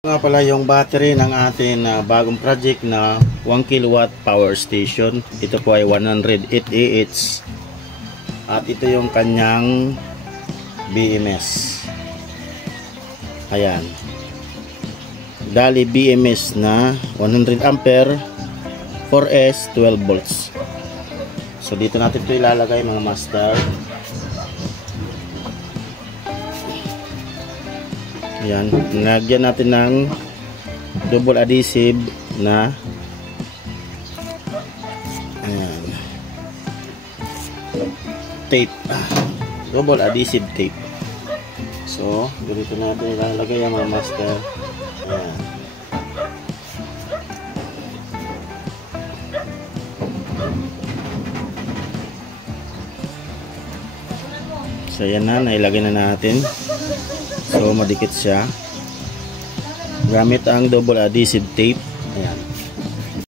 Nga pala yung battery ng ating bagong project na 1 kilowatt power station. Ito po ay 108 Ah at ito yung kanyang BMS. Ayan, Dali BMS na 100 ampere 4S 12 volts. So dito natin ito ilalagay mga master. Ayan, nilagyan natin ng double adhesive na ayan, tape, double adhesive tape. So dito natin ilalagay ang mga master. Ayan. So ayan na, nailagay na natin. So madikit siya gamit ang double adhesive tape. Ayan.